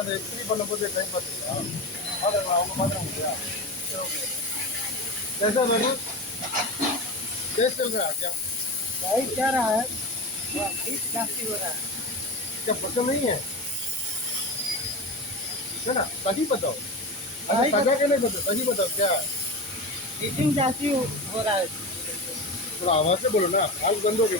அந்த எக்ஸ்ரீ பண்ணும்போது டைம் பார்த்தீங்களா? பார்த்துக்கலாம், அவங்க பார்க்குறாங்க இல்லையா? சரி, ஓகே. कैसा मैडम कैसे चल रहा है क्या? भाई क्या रहा है? हीट जास्ती हो रहा है। क्या पसंद नहीं है? है ना, सही बताओ। अच्छा, सही सजा के नहीं बताओ, सही बताओ क्या है? हीटिंग जास्ती हो रहा है। थोड़ा आवाज से बोलो ना, आवाज बंद हो गई।